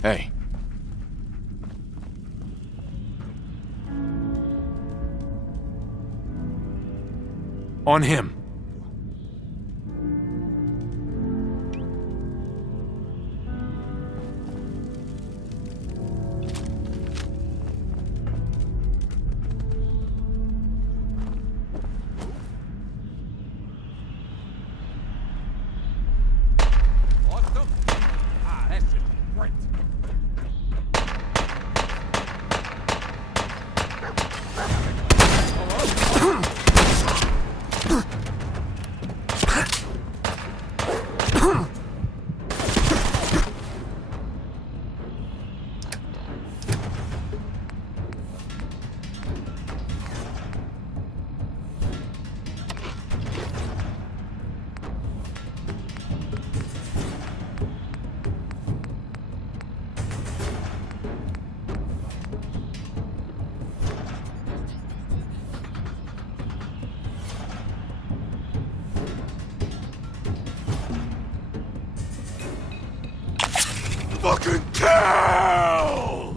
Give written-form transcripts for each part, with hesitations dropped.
Hey. On him. Awesome. That's just great. Fucking kill!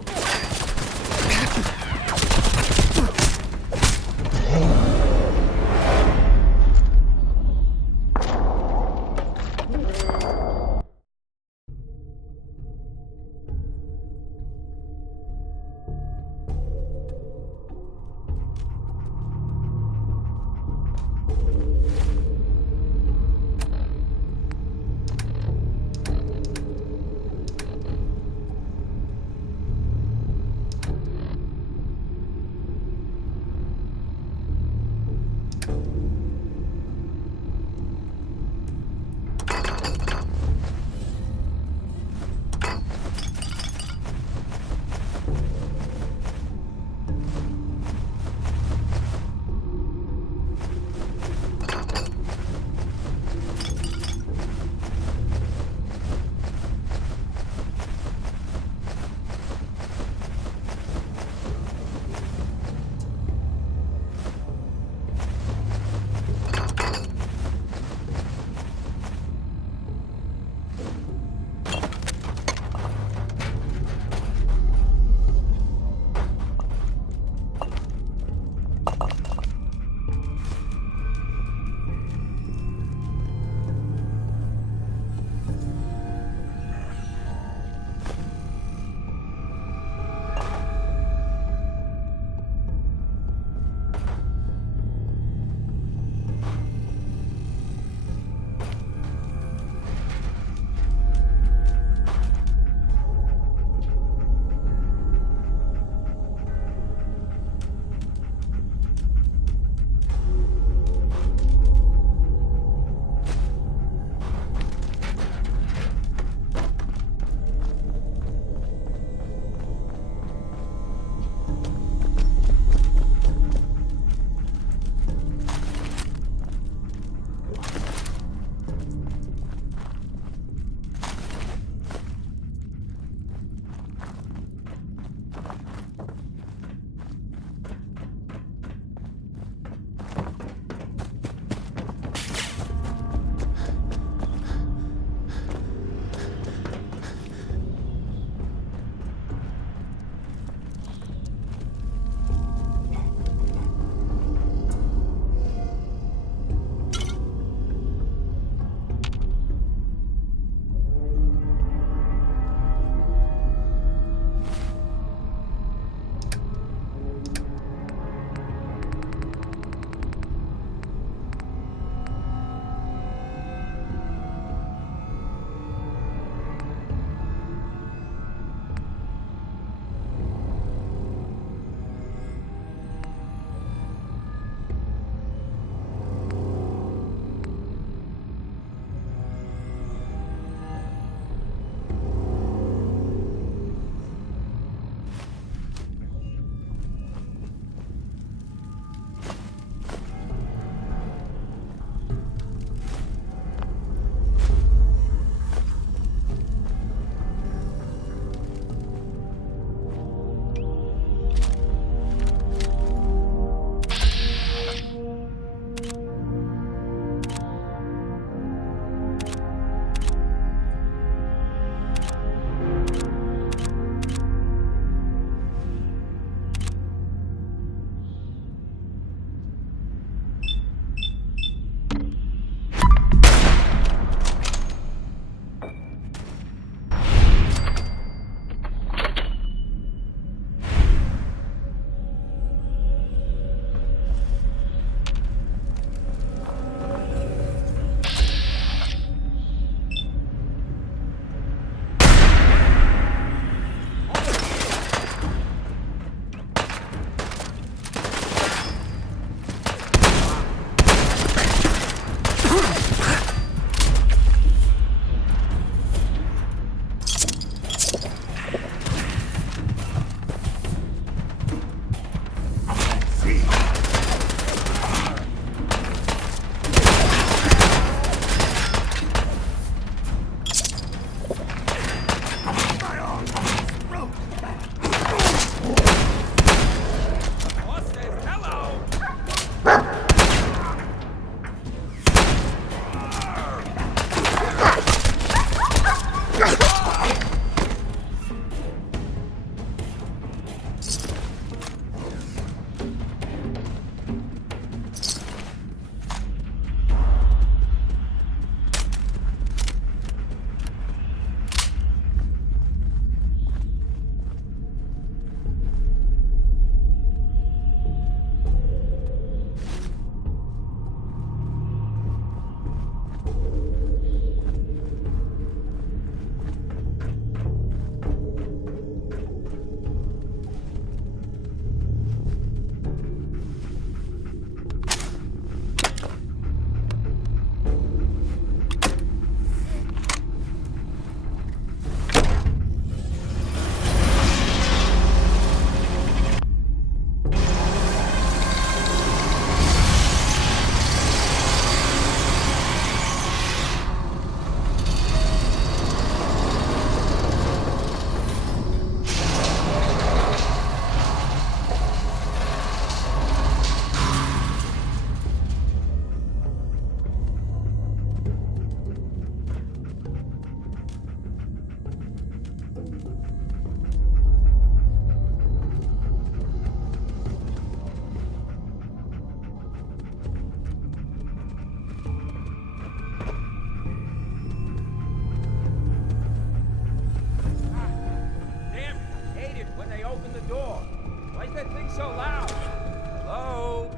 so loud? Hello?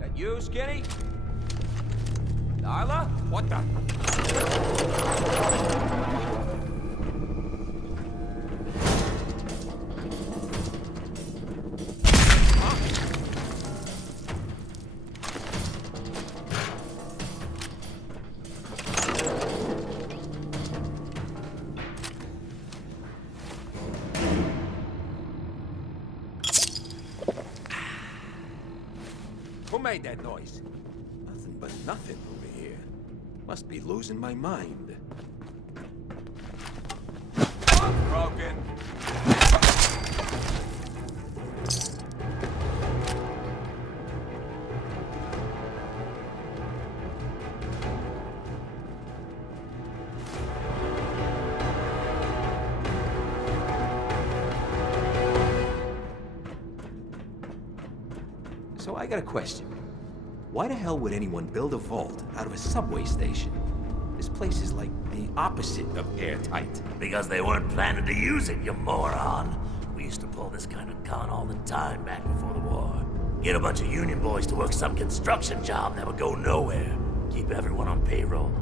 That you, Skinny? Darla? What the? Who made that noise? Nothing but nothing over here. Must be losing my mind. Broken. So I got a question. Why the hell would anyone build a vault out of a subway station? This place is like the opposite of airtight. Because they weren't planning to use it, you moron. We used to pull this kind of con all the time back before the war. Get a bunch of union boys to work some construction job that would go nowhere. Keep everyone on payroll.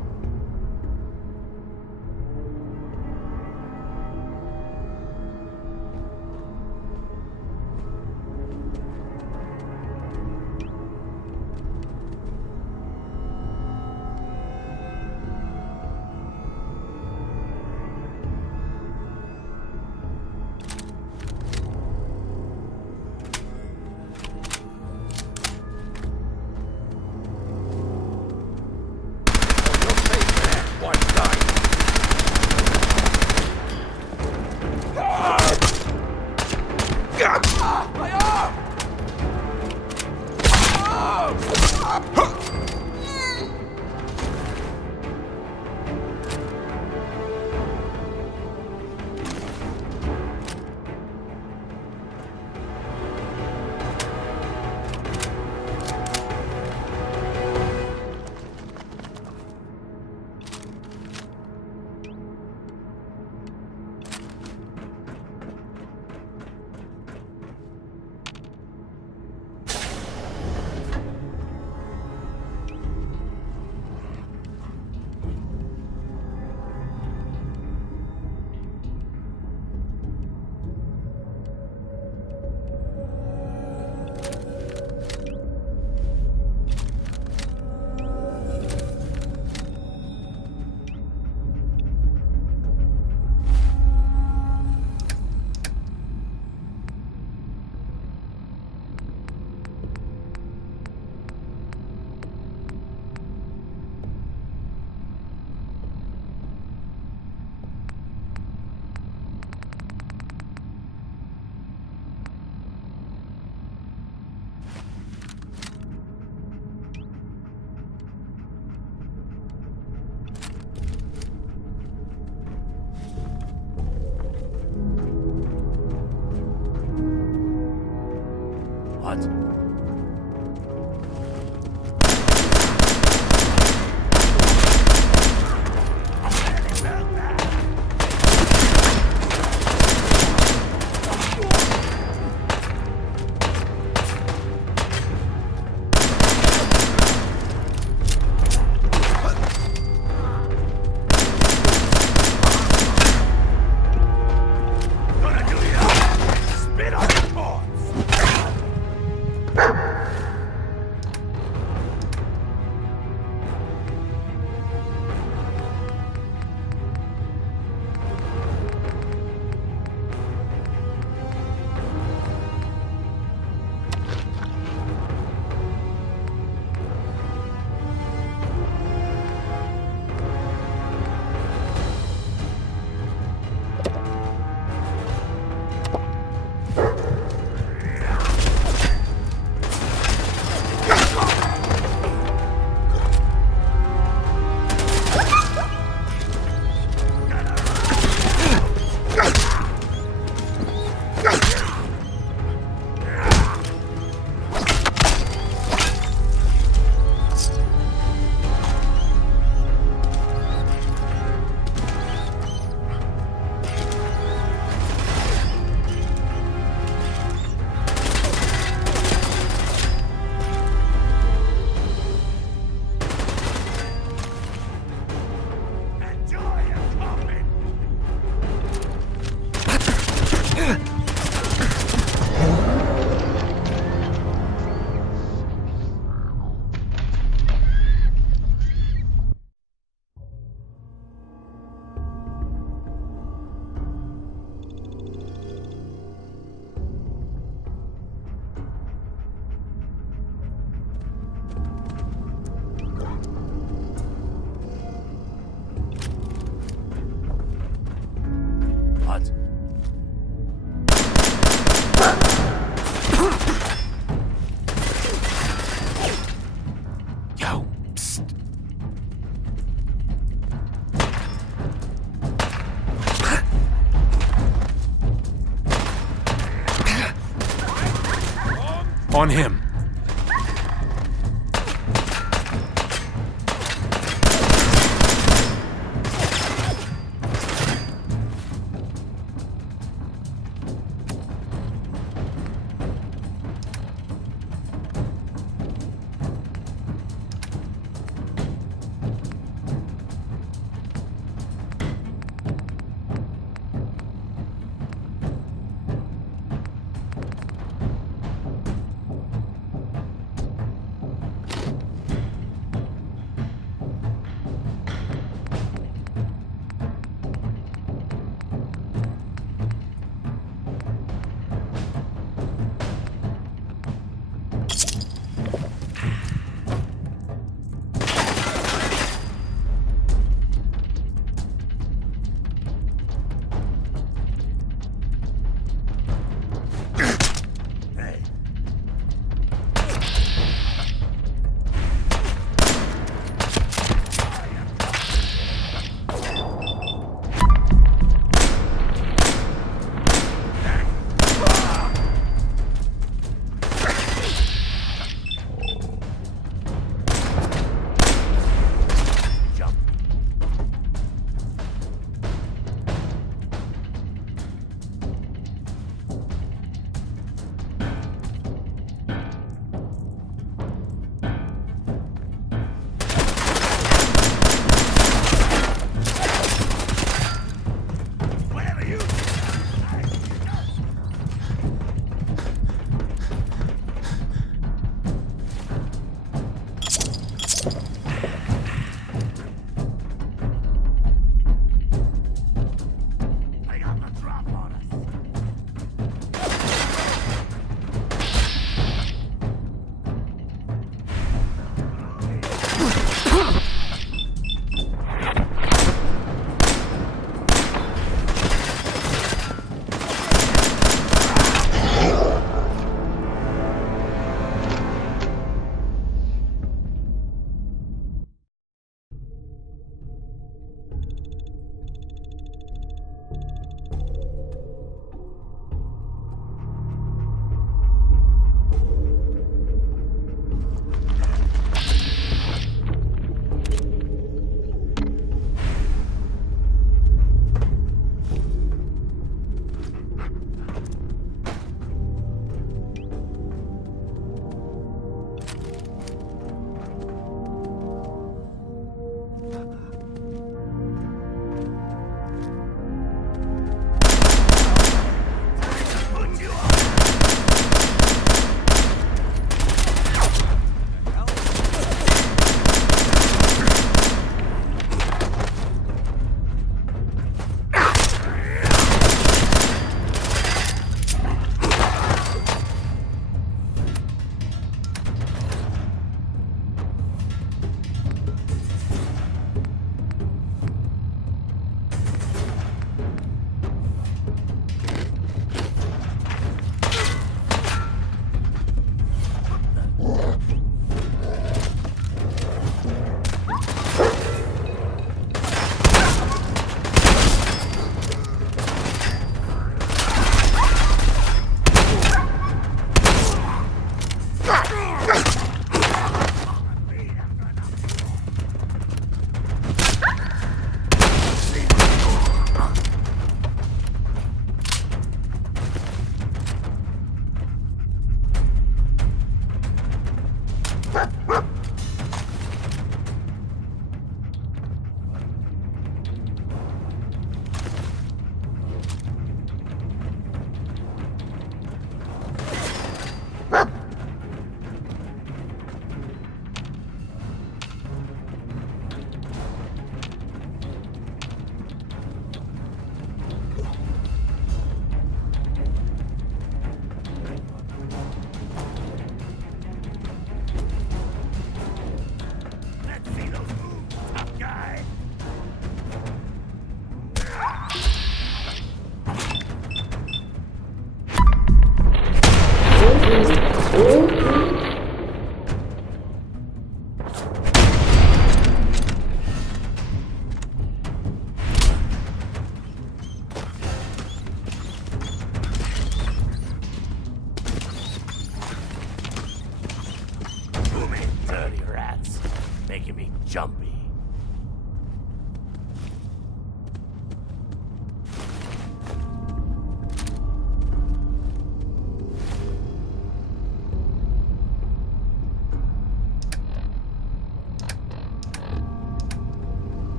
On him. jumpy.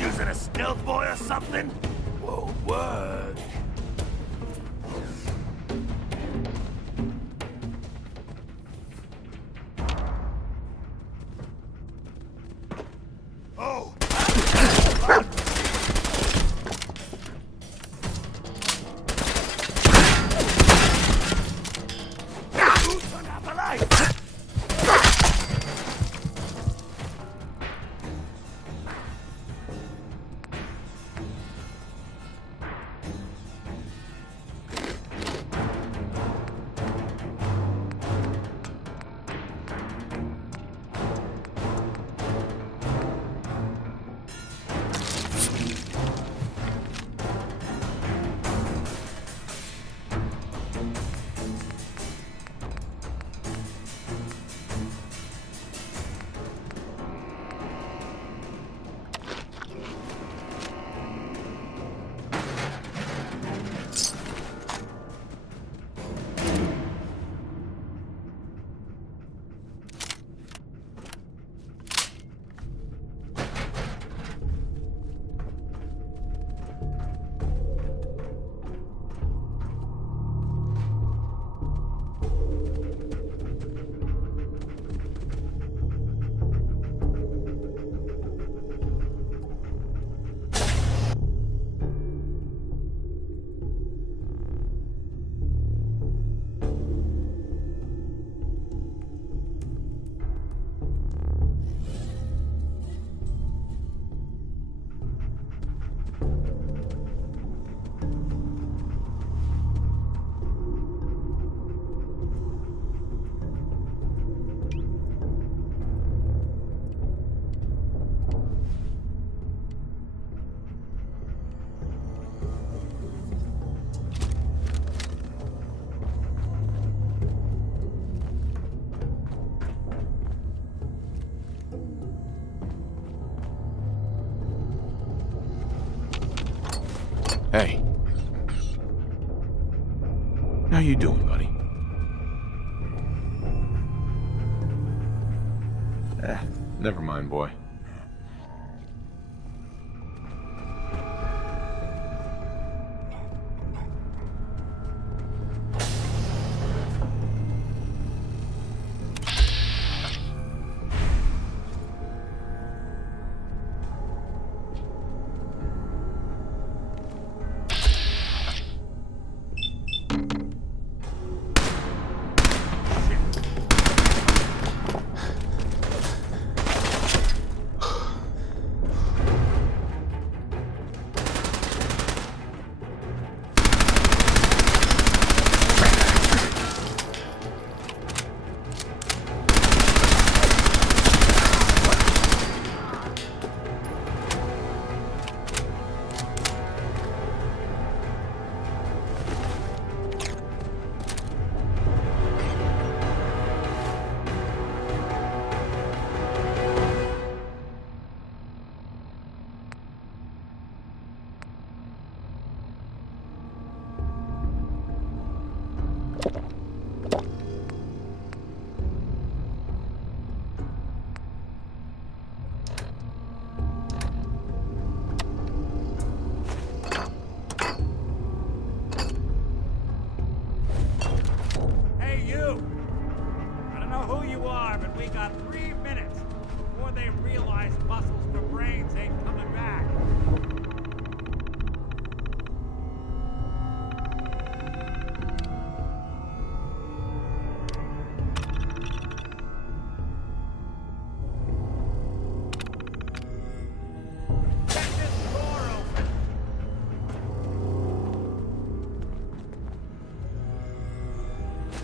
Using a stealth boy or something? Won't work. Oh! Hey. How you doing, buddy? Never mind, boy.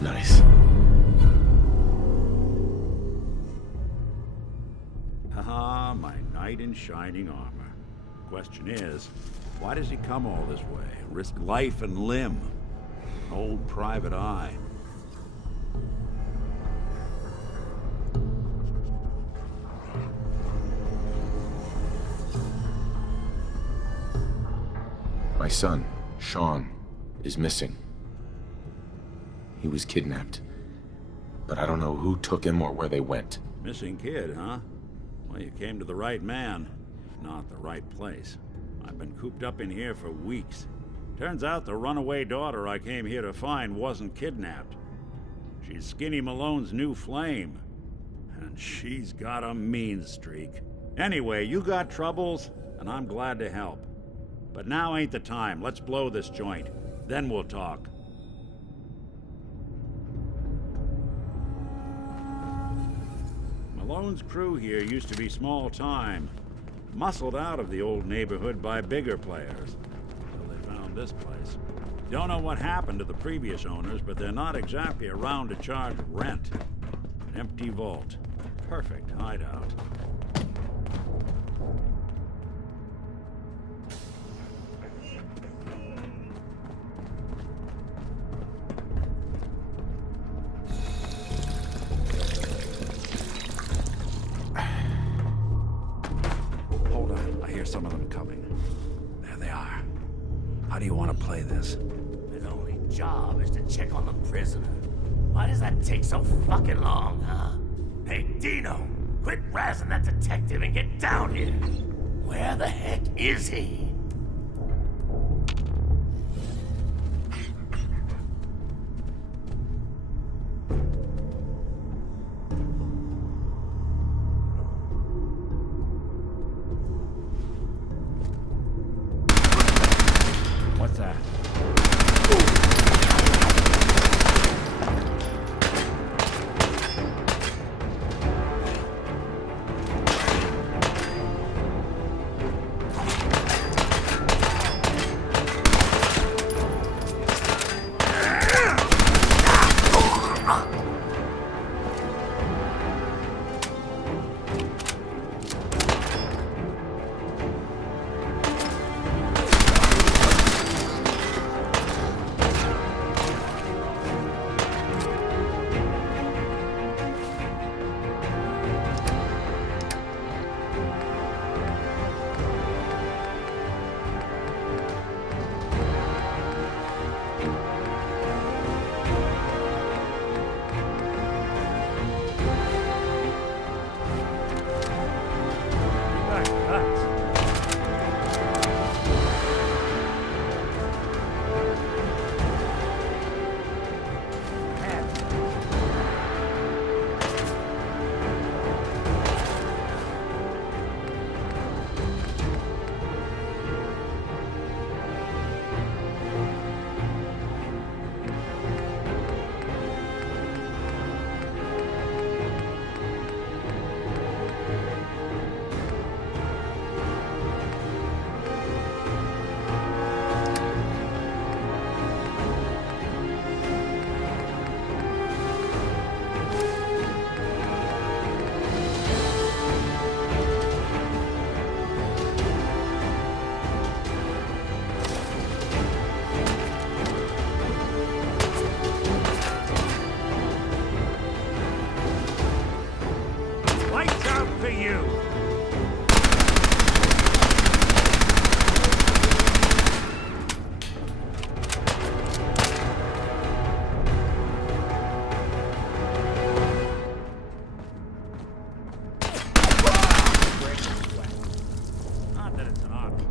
Nice. Ah, my knight in shining armor. Question is, why does he come all this way? Risk life and limb? An old private eye. My son, Sean, is missing. He was kidnapped. But I don't know who took him or where they went. Missing kid, huh? Well, you came to the right man, if not the right place. I've been cooped up in here for weeks. Turns out the runaway daughter I came here to find wasn't kidnapped. She's Skinny Malone's new flame. And she's got a mean streak. Anyway, you got troubles, and I'm glad to help. But now ain't the time. Let's blow this joint. Then we'll talk. Malone's crew here used to be small time. Muscled out of the old neighborhood by bigger players. Till they found this place. Don't know what happened to the previous owners, but they're not exactly around to charge rent. An empty vault. Perfect hideout. Hold on, I hear some of them coming. There they are. How do you want to play this? His only job is to check on the prisoner. Why does that take so fucking long, huh? Hey, Dino, quit razzing that detective and get down here. Where the heck is he? What's that? Lights out for you! Not that it's an option.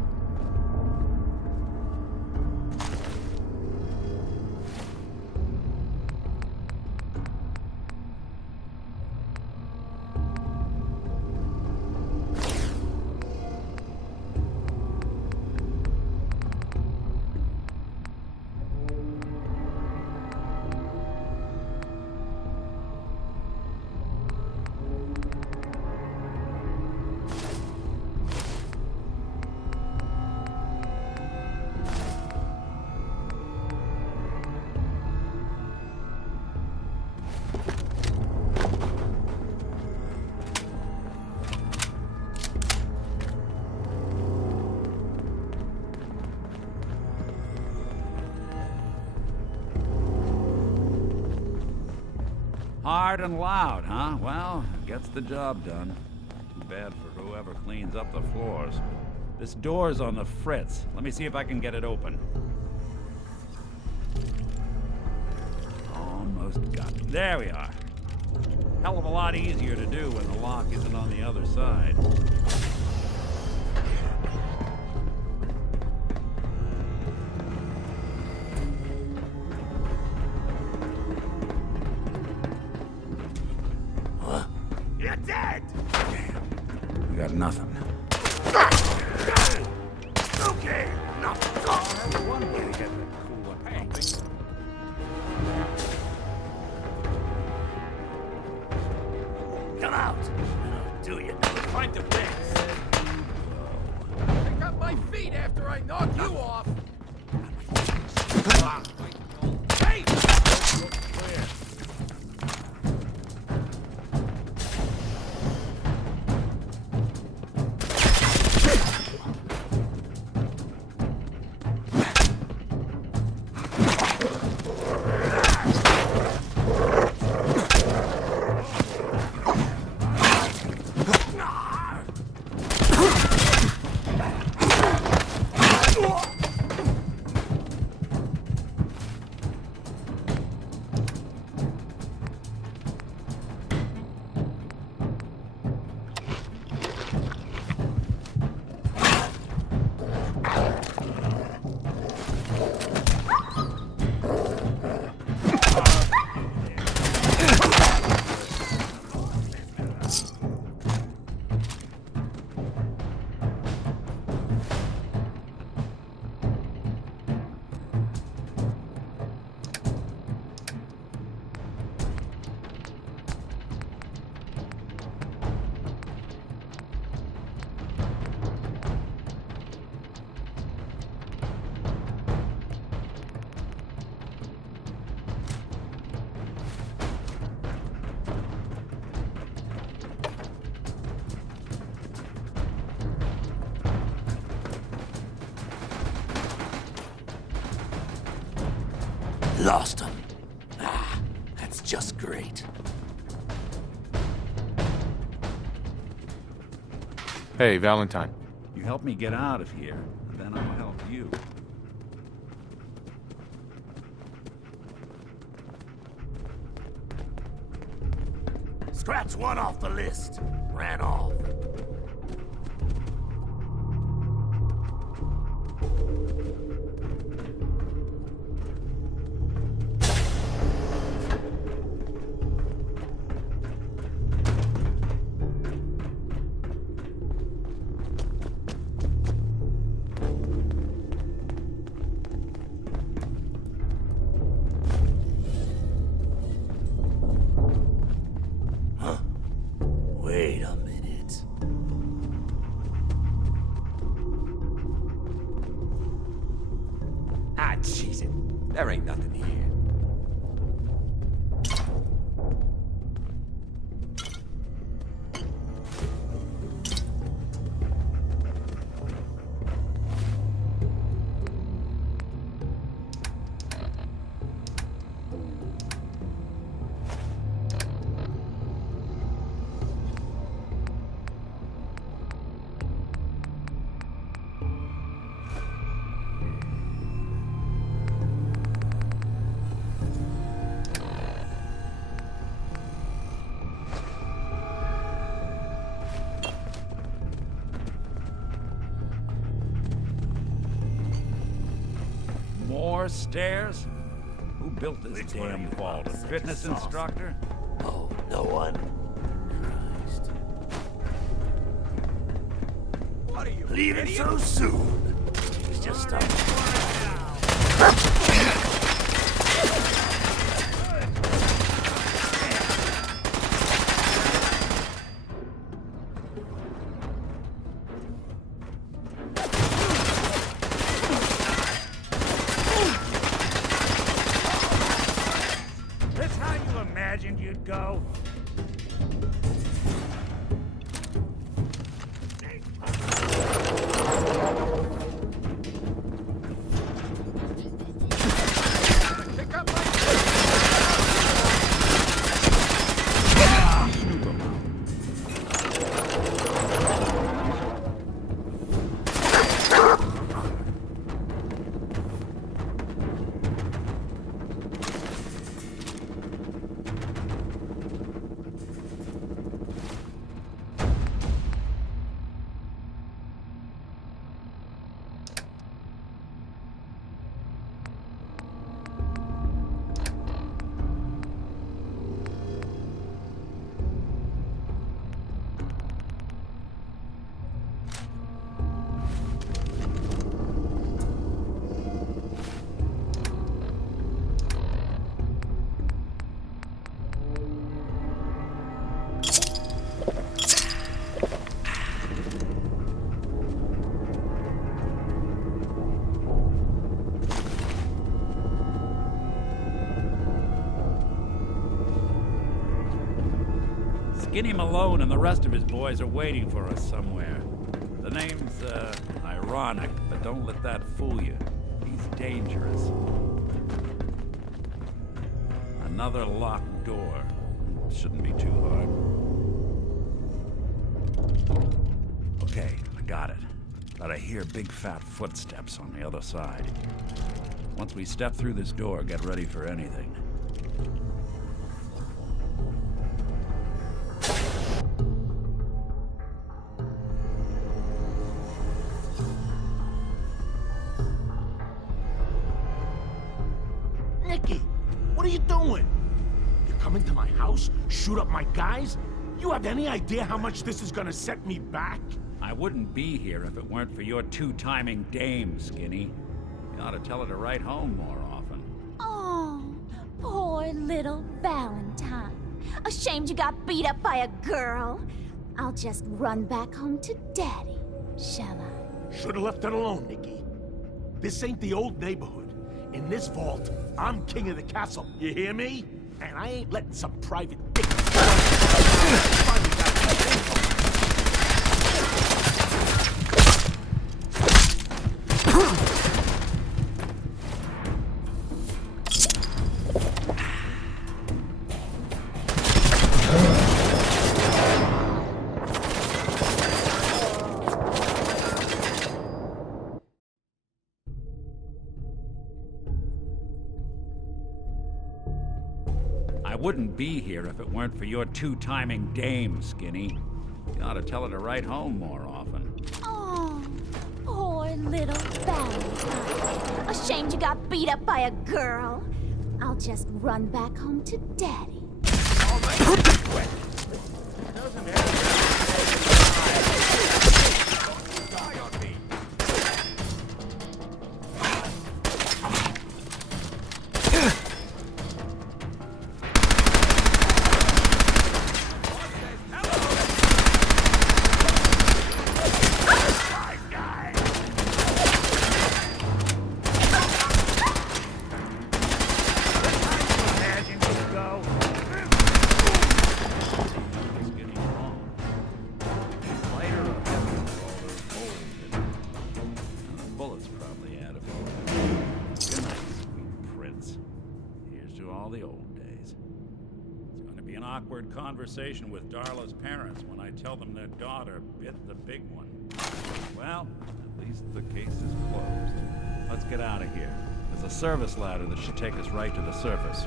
Hard and loud, huh? Well, gets the job done. Too bad for whoever cleans up the floors. This door's on the fritz. Let me see if I can get it open. Almost got it. There we are. Hell of a lot easier to do when the lock isn't on the other side. You're dead! Damn. We got nothing. Okay, nothing's gone. One way to get the coolant pumping. Come out! I'll do you. Find the fix. Pick up my feet after I knock you off! Hey! Lost him. Ah, that's just great. Hey, Valentine. You help me get out of here, then I'll help you. Scratch one off the list. Ran off. Wait a minute. Ah, jeez it. There ain't nothing here. More stairs? Who built this Which one damn you vault? want? A fitness Sauce. instructor? Oh, no one? Christ. What are you, Leaving idiot? so soon. He's just starting. This how you imagined you'd go? Pick up my Skinny Malone and the rest of his boys are waiting for us somewhere. The name's, ironic, but don't let that fool you. He's dangerous. Another locked door. Shouldn't be too hard. Okay, I got it. But I hear big fat footsteps on the other side. Once we step through this door, get ready for anything. Nicky, what are you doing? You come into my house, shoot up my guys? You have any idea how much this is gonna set me back? I wouldn't be here if it weren't for your two-timing dame, Skinny. You ought to tell her to write home more often. Oh, poor little Valentine. Ashamed you got beat up by a girl? I'll just run back home to Daddy, shall I? Should've left it alone, Nicky. This ain't the old neighborhood. In this vault, I'm king of the castle, you hear me? And I ain't letting some private dick... I wouldn't be here if it weren't for your two-timing dame, Skinny. You ought to tell her to write home more often. Oh, poor little Valentine. Ashamed you got beat up by a girl? I'll just run back home to Daddy. Awkward conversation with Darla's parents when I tell them their daughter bit the big one. Well, at least the case is closed. Let's get out of here. There's a service ladder that should take us right to the surface.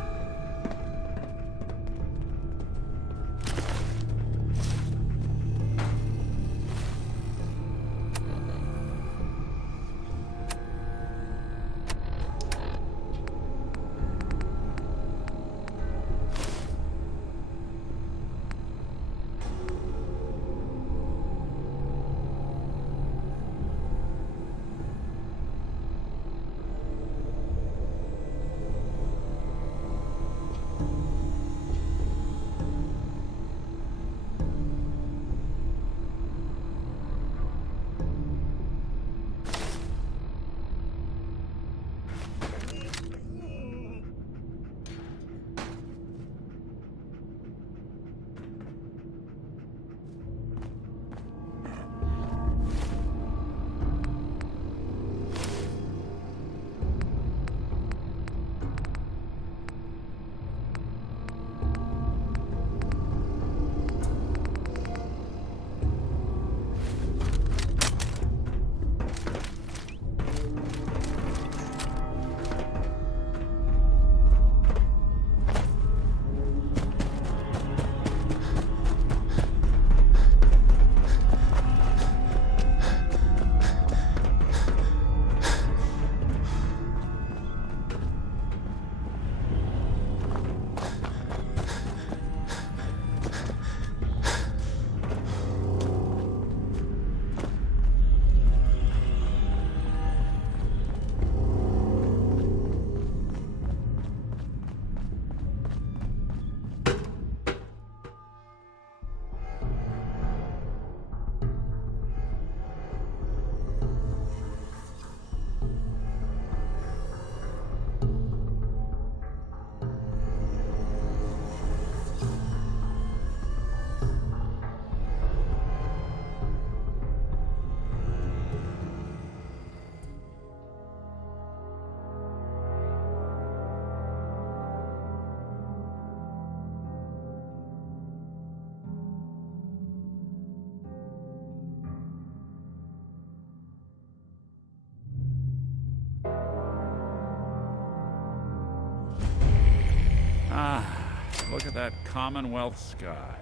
Look at that Commonwealth sky.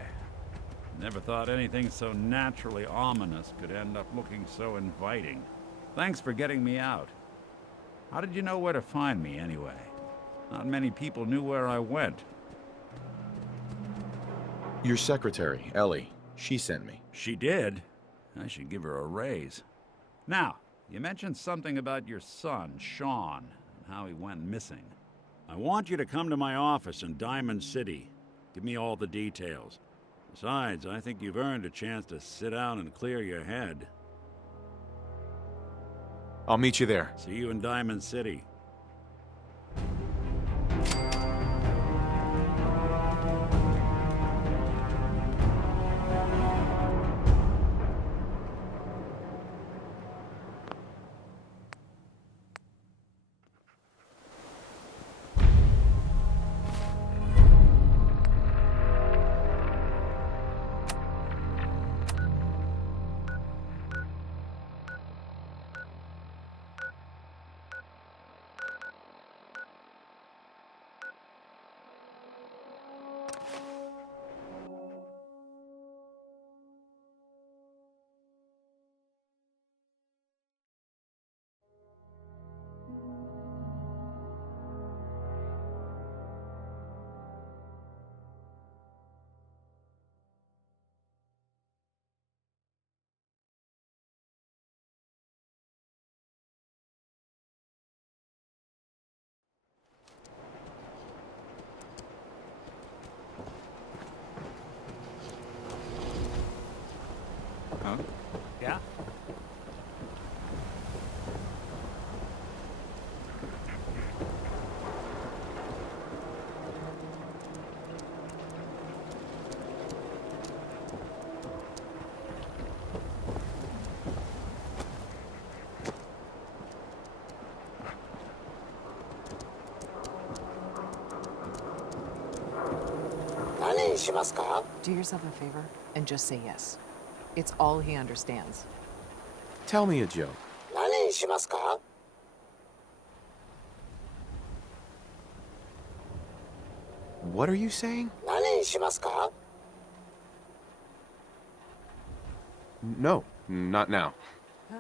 Never thought anything so naturally ominous could end up looking so inviting. Thanks for getting me out. How did you know where to find me, anyway? Not many people knew where I went. Your secretary, Ellie, she sent me. She did? I should give her a raise. Now, you mentioned something about your son, Sean, and how he went missing. I want you to come to my office in Diamond City. Give me all the details. Besides, I think you've earned a chance to sit down and clear your head. I'll meet you there. See you in Diamond City. Yeah? Do yourself a favor and just say yes. It's all he understands. Tell me a joke. What are you saying? No, not now. Huh?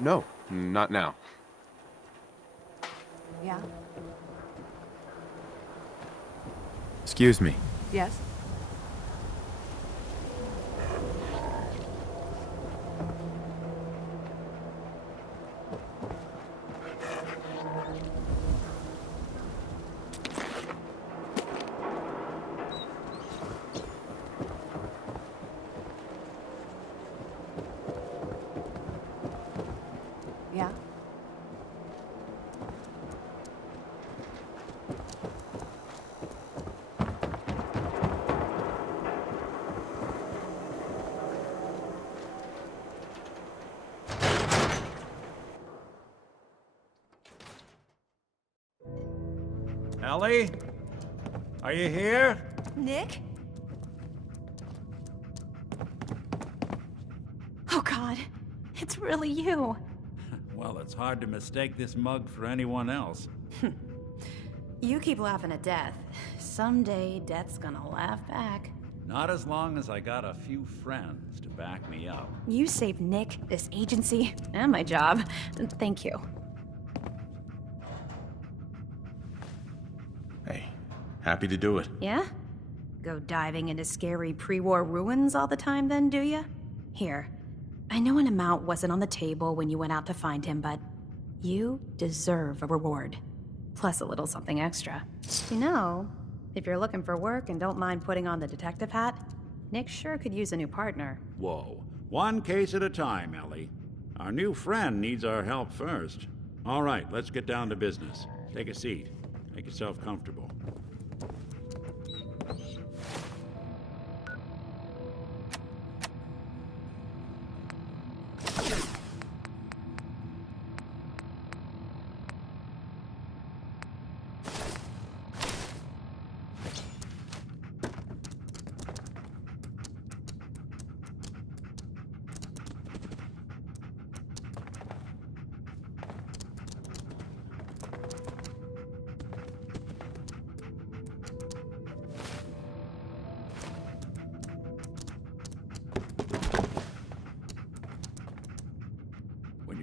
No, not now. Yeah? Excuse me. Yes? Yeah? Ellie? Are you here? Nick? Oh, God. It's really you. Well, it's hard to mistake this mug for anyone else. You keep laughing at death. Someday, death's gonna laugh back. Not as long as I got a few friends to back me up. You saved Nick, this agency, and my job. Thank you. Hey, happy to do it. Yeah? Go diving into scary pre-war ruins all the time then, do ya? Here. I know an amount wasn't on the table when you went out to find him, but you deserve a reward. Plus a little something extra. You know, if you're looking for work and don't mind putting on the detective hat, Nick sure could use a new partner. Whoa. One case at a time, Ellie. Our new friend needs our help first. All right, let's get down to business. Take a seat. Make yourself comfortable.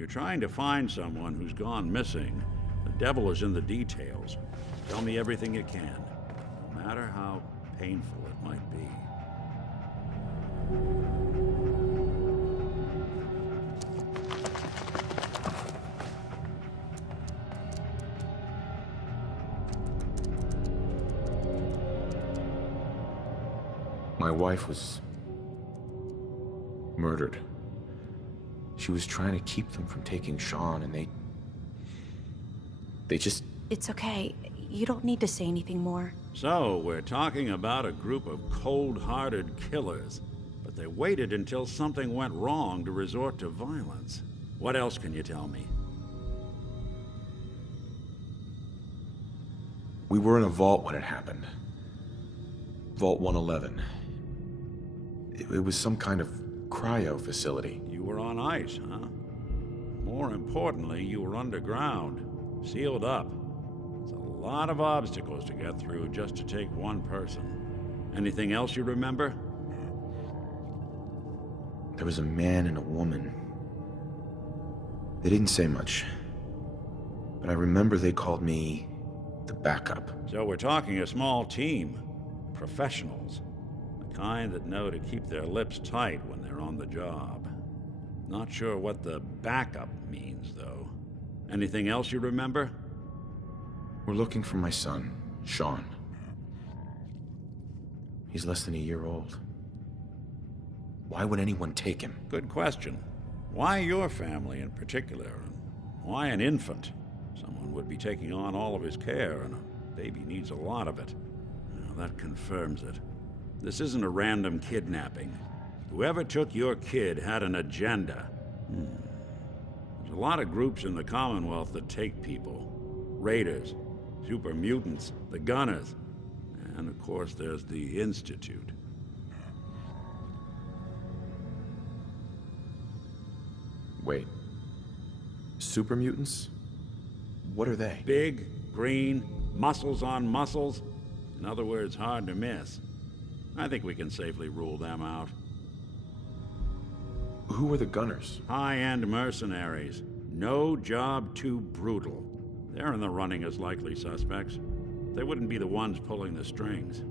you're trying to find someone who's gone missing, the devil is in the details. Tell me everything you can, no matter how painful it might be. My wife was murdered. She was trying to keep them from taking Sean, and they just... It's okay. You don't need to say anything more. So, we're talking about a group of cold-hearted killers, but they waited until something went wrong to resort to violence. What else can you tell me? We were in a vault when it happened. Vault 111. It was some kind of cryo facility. You were on ice, huh? More importantly, you were underground, sealed up. It's a lot of obstacles to get through just to take one person. Anything else you remember? There was a man and a woman. They didn't say much, but I remember they called me the backup. So we're talking a small team. Professionals. The kind that know to keep their lips tight when they're on the job. Not sure what the backup means, though. Anything else you remember? We're looking for my son, Sean. He's less than a year old. Why would anyone take him? Good question. Why your family in particular? And why an infant? Someone would be taking on all of his care, and a baby needs a lot of it. Now, that confirms it. This isn't a random kidnapping. Whoever took your kid had an agenda. There's a lot of groups in the Commonwealth that take people. Raiders, super mutants, the Gunners, and of course there's the Institute. Wait. Super mutants? What are they? Big, green, muscles on muscles. In other words, hard to miss. I think we can safely rule them out. Who are the Gunners? High-end mercenaries. No job too brutal. They're in the running as likely suspects. They wouldn't be the ones pulling the strings.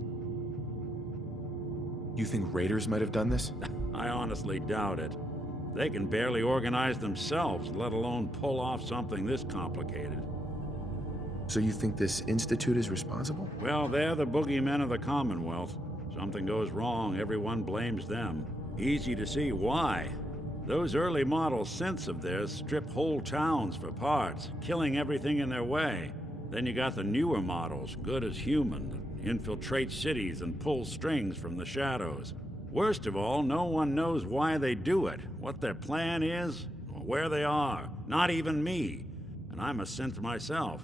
You think raiders might have done this? I honestly doubt it. They can barely organize themselves, let alone pull off something this complicated. So you think this Institute is responsible? Well, they're the boogeymen of the Commonwealth. Something goes wrong, everyone blames them. Easy to see why. Those early model synths of theirs strip whole towns for parts, killing everything in their way. Then you got the newer models, good as human, that infiltrate cities and pull strings from the shadows. Worst of all, no one knows why they do it, what their plan is, or where they are. Not even me. And I'm a synth myself.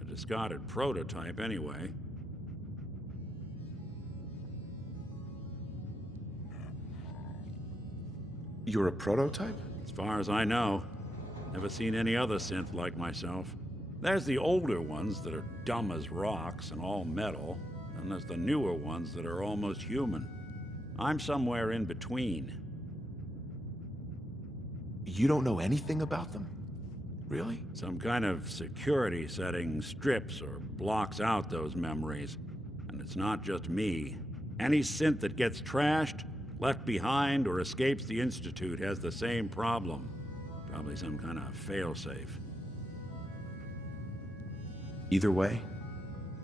A discarded prototype, anyway. You're a prototype? As far as I know. Never seen any other synth like myself. There's the older ones that are dumb as rocks and all metal, and there's the newer ones that are almost human. I'm somewhere in between. You don't know anything about them? Really? Some kind of security setting strips or blocks out those memories. And it's not just me. Any synth that gets trashed, left behind, or escapes the Institute has the same problem. Probably some kind of failsafe. Either way,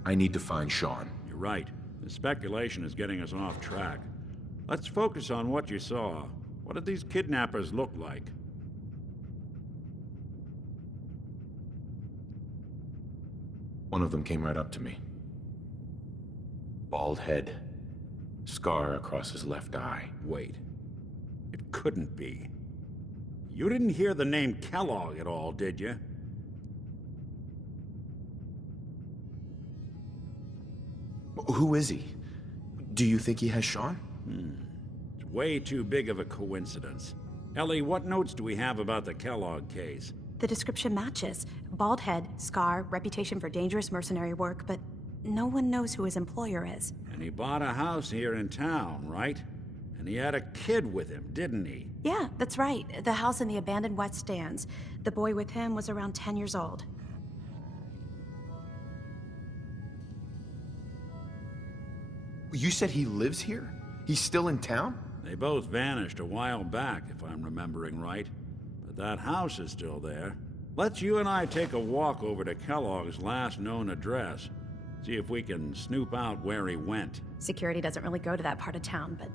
I need to find Sean. You're right. The speculation is getting us off track. Let's focus on what you saw. What did these kidnappers look like? One of them came right up to me. Bald head. Scar across his left eye. Wait. It couldn't be. You didn't hear the name Kellogg at all, did you? Who is he? Do you think he has Sean? It's way too big of a coincidence. Ellie, what notes do we have about the Kellogg case? The description matches. Bald head, scar, reputation for dangerous mercenary work, but no one knows who his employer is. And he bought a house here in town, right? And he had a kid with him, didn't he? Yeah, that's right. The house in the abandoned West Stands. The boy with him was around 10 years old. You said he lives here? He's still in town? They both vanished a while back, if I'm remembering right. But that house is still there. Let's you and I take a walk over to Kellogg's last known address. See if we can snoop out where he went. Security doesn't really go to that part of town, but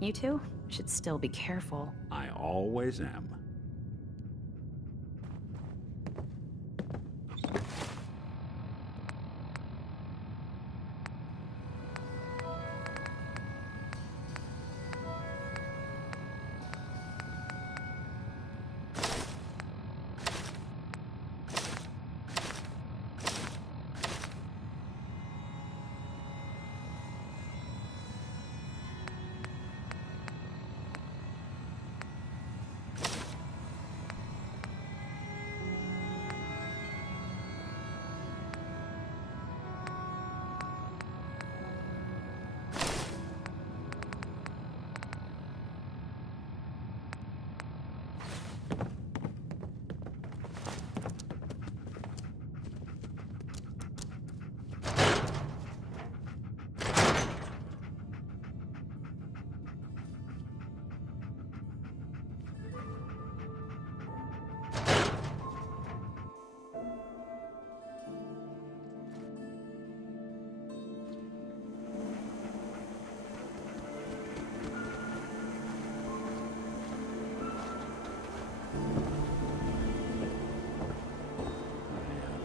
you two should still be careful. I always am.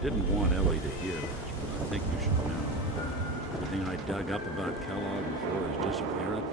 Didn't want Ellie to hear this, but I think you should know. Everything I dug up about Kellogg before his disappearance,